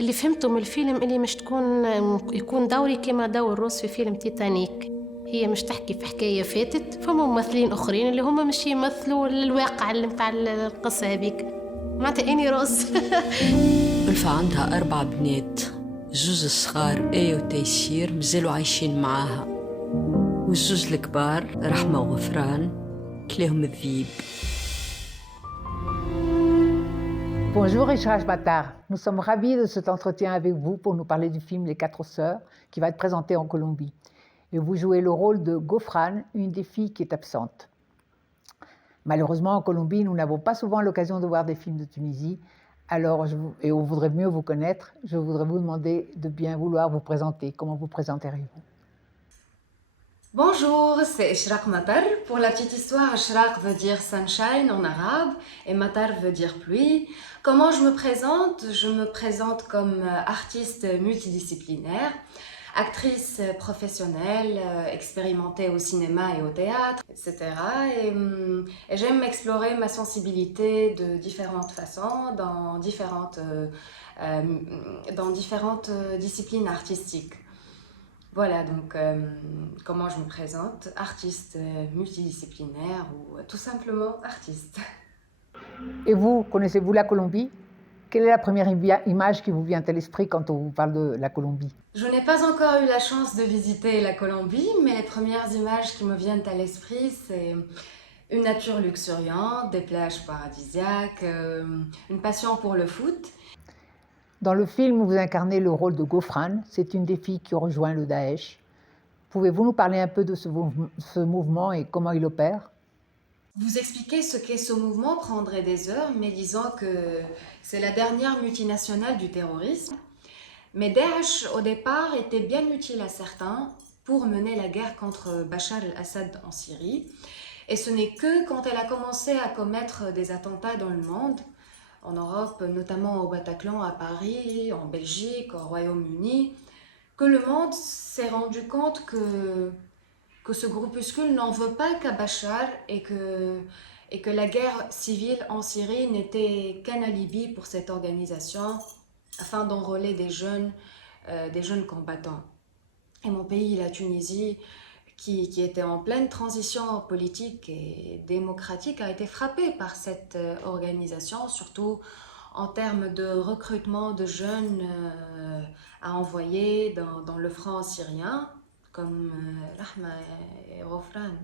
اللي فهمته من الفيلم اللي مش يكون دوري كما دور روس في فيلم تيتانيك. هي مش تحكي في حكاية فاتت، فما ممثلين أخرين اللي هم مش يمثلوا الواقع اللي متاع القصة هذيك. معناتها إني روس. ألفة عندها 4 بنات، الجوز الصغار آية وتيسير مازالوا عايشين معاها، والجوز الكبار رحمة وغفران كلاهم الذيب. Bonjour Ishraj Matar, nous sommes ravis de cet entretien avec vous pour nous parler du film Les Quatre Sœurs qui va être présenté en Colombie. Et vous jouez le rôle de Gofran, une des filles qui est absente. Malheureusement en Colombie, nous n'avons pas souvent l'occasion de voir des films de Tunisie, alors et on voudrait mieux vous connaître, je voudrais vous demander de bien vouloir vous présenter. Comment vous présenteriez-vous? Bonjour, c'est Ishraq Matar. Pour la petite histoire, Ishraq veut dire sunshine en arabe et Matar veut dire pluie. Comment je me présente? Je me présente comme artiste multidisciplinaire, actrice professionnelle, expérimentée au cinéma et au théâtre, etc. Et j'aime explorer ma sensibilité de différentes façons, dans différentes disciplines artistiques. Voilà, donc comment je me présente, artiste multidisciplinaire ou tout simplement artiste. Et vous, connaissez-vous la Colombie? Quelle est la première image qui vous vient à l'esprit quand on vous parle de la Colombie? Je n'ai pas encore eu la chance de visiter la Colombie, mais les premières images qui me viennent à l'esprit, c'est une nature luxuriante, des plages paradisiaques, une passion pour le foot. Dans le film, vous incarnez le rôle de Gofran, c'est une des filles qui rejoint le Daesh. Pouvez-vous nous parler un peu de ce mouvement et comment il opère? Vous expliquer ce qu'est ce mouvement prendrait des heures, mais disons que c'est la dernière multinationale du terrorisme. Mais Daesh, au départ, était bien utile à certains pour mener la guerre contre Bachar el-Assad en Syrie. Et ce n'est que quand elle a commencé à commettre des attentats dans le monde, en Europe, notamment au Bataclan, à Paris, en Belgique, au Royaume-Uni, que le monde s'est rendu compte que ce groupuscule n'en veut pas qu'à Bachar et que la guerre civile en Syrie n'était qu'un alibi pour cette organisation afin d'enrôler des jeunes combattants. Et mon pays, la Tunisie, qui était en pleine transition politique et démocratique, a été frappé par cette organisation, surtout en termes de recrutement de jeunes à envoyer dans le front syrien, comme Rahma et Ghofran.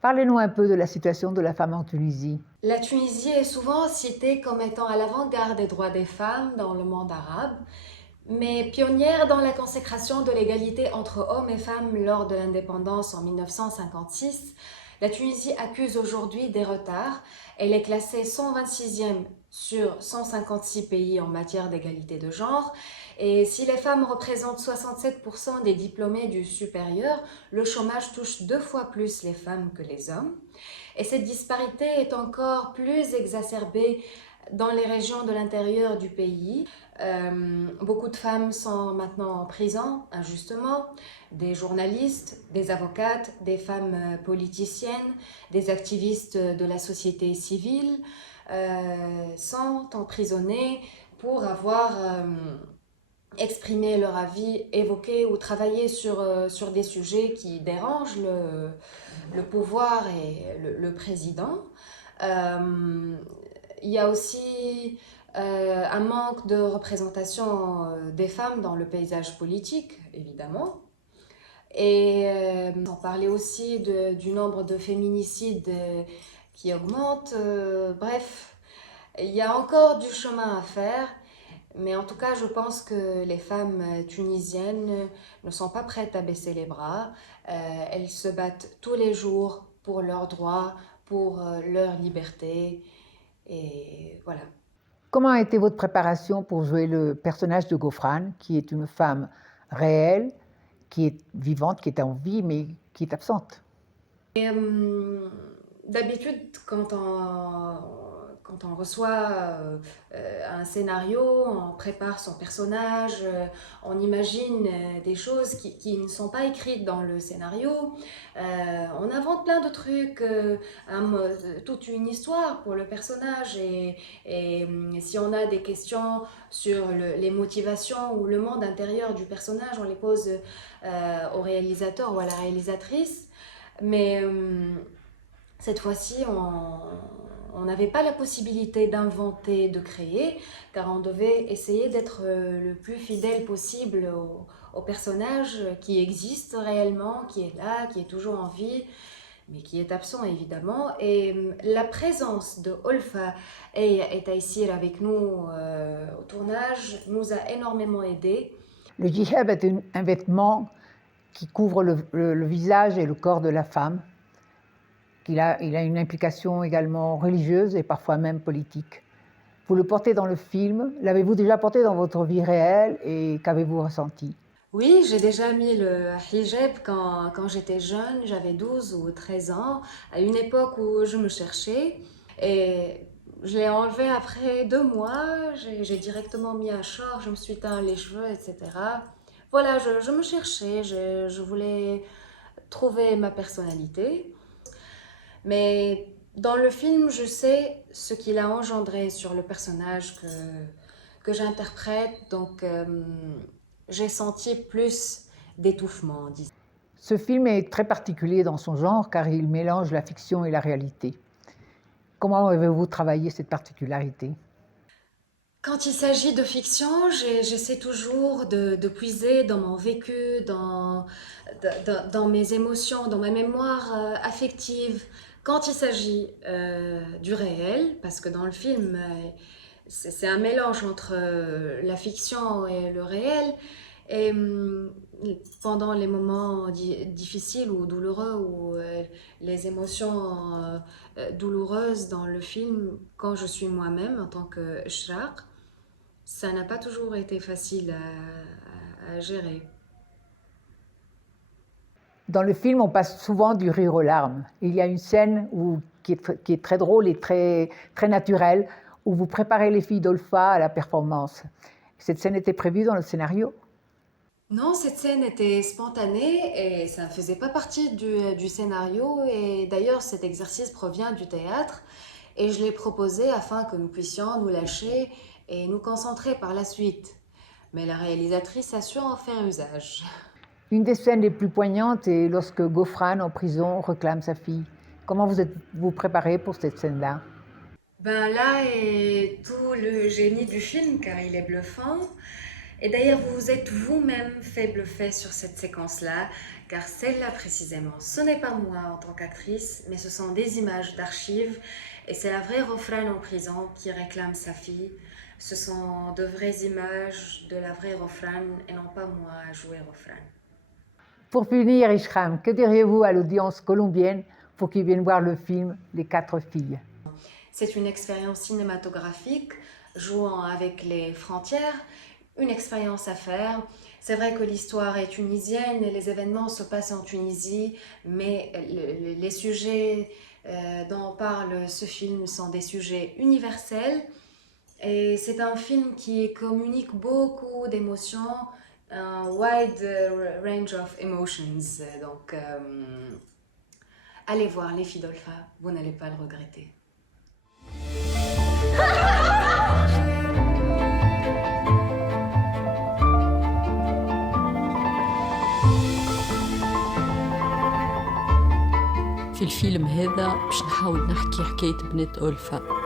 Parlez-nous un peu de la situation de la femme en Tunisie. La Tunisie est souvent citée comme étant à l'avant-garde des droits des femmes dans le monde arabe, mais pionnière dans la consécration de l'égalité entre hommes et femmes lors de l'indépendance en 1956, la Tunisie accuse aujourd'hui des retards. Elle est classée 126e sur 156 pays en matière d'égalité de genre. Et si les femmes représentent 67% des diplômés du supérieur, le chômage touche 2 fois plus les femmes que les hommes. Et cette disparité est encore plus exacerbée dans les régions de l'intérieur du pays. Beaucoup de femmes sont maintenant en prison, injustement. Des journalistes, des avocates, des femmes politiciennes, des activistes de la société civile sont emprisonnées pour avoir exprimé leur avis, évoqué ou travaillé sur des sujets qui dérangent le pouvoir et le président. Il y a aussi un manque de représentation des femmes dans le paysage politique, évidemment. Et on parlait aussi du nombre de féminicides qui augmente. Bref, il y a encore du chemin à faire. Mais en tout cas, je pense que les femmes tunisiennes ne sont pas prêtes à baisser les bras. Elles se battent tous les jours pour leurs droits, pour leur liberté. Et voilà. Comment a été votre préparation pour jouer le personnage de Gofran, qui est une femme réelle, qui est vivante, qui est en vie, mais qui est absente? Et, d'habitude, quand on reçoit un scénario, on prépare son personnage, on imagine des choses qui ne sont pas écrites dans le scénario. On on invente plein de trucs, toute une histoire pour le personnage. Et si on a des questions sur les motivations ou le monde intérieur du personnage, on les pose au réalisateur ou à la réalisatrice. Mais cette fois-ci, on n'avait pas la possibilité d'inventer, de créer, car on devait essayer d'être le plus fidèle possible au personnage qui existe réellement, qui est là, qui est toujours en vie, mais qui est absent évidemment. Et la présence de Olfa et Taïsir avec nous au tournage nous a énormément aidés. Le djihad est un vêtement qui couvre le visage et le corps de la femme. Il a une implication également religieuse et parfois même politique. Vous le portez dans le film. L'avez-vous déjà porté dans votre vie réelle et qu'avez-vous ressenti? Oui, j'ai déjà mis le hijab quand j'étais jeune, j'avais 12 ou 13 ans, à une époque où je me cherchais. Et je l'ai enlevé après 2 mois, j'ai directement mis un short, je me suis teint les cheveux, etc. Voilà, je me cherchais, je voulais trouver ma personnalité. Mais dans le film, je sais ce qu'il a engendré sur le personnage que j'interprète, donc j'ai senti plus d'étouffement. Ce film est très particulier dans son genre car il mélange la fiction et la réalité. Comment avez-vous travaillé cette particularité? Quand il s'agit de fiction, j'essaie toujours de puiser dans mon vécu, dans mes émotions, dans ma mémoire affective. Quand il s'agit du réel, parce que dans le film, c'est un mélange entre la fiction et le réel, et pendant les moments difficiles ou douloureux, ou les émotions douloureuses dans le film, quand je suis moi-même en tant que Shraq, ça n'a pas toujours été facile à gérer. Dans le film, on passe souvent du rire aux larmes. Il y a une scène qui est très drôle et très naturelle, où vous préparez les filles d'Olfa à la performance. Cette scène était prévue dans le scénario? Non, cette scène était spontanée et ça ne faisait pas partie du scénario. Et d'ailleurs, cet exercice provient du théâtre et je l'ai proposé afin que nous puissions nous lâcher et nous concentrer par la suite. Mais la réalisatrice a su en faire usage. Une des scènes les plus poignantes est lorsque Ghofran, en prison, réclame sa fille. Comment vous êtes-vous préparé pour cette scène-là? Ben là est tout le génie du film, car il est bluffant. Et d'ailleurs, vous vous êtes vous-même fait bluffer sur cette séquence-là, car celle-là précisément, ce n'est pas moi en tant qu'actrice, mais ce sont des images d'archives, et c'est la vraie Ghofran en prison qui réclame sa fille. Ce sont de vraies images de la vraie Ghofran, et non pas moi à jouer Ghofran. Pour finir, Ishram, que diriez-vous à l'audience colombienne pour qu'ils viennent voir le film Les 4 filles? C'est une expérience cinématographique, jouant avec les frontières, une expérience à faire. C'est vrai que l'histoire est tunisienne et les événements se passent en Tunisie, mais les sujets dont parle ce film sont des sujets universels. Et c'est un film qui communique beaucoup d'émotions, un wide range of emotions. Donc, allez voir Les filles d'Olfa, vous n'allez pas le regretter. في الفيلم هذا باش نحاول نحكي حكاية بنات أولفا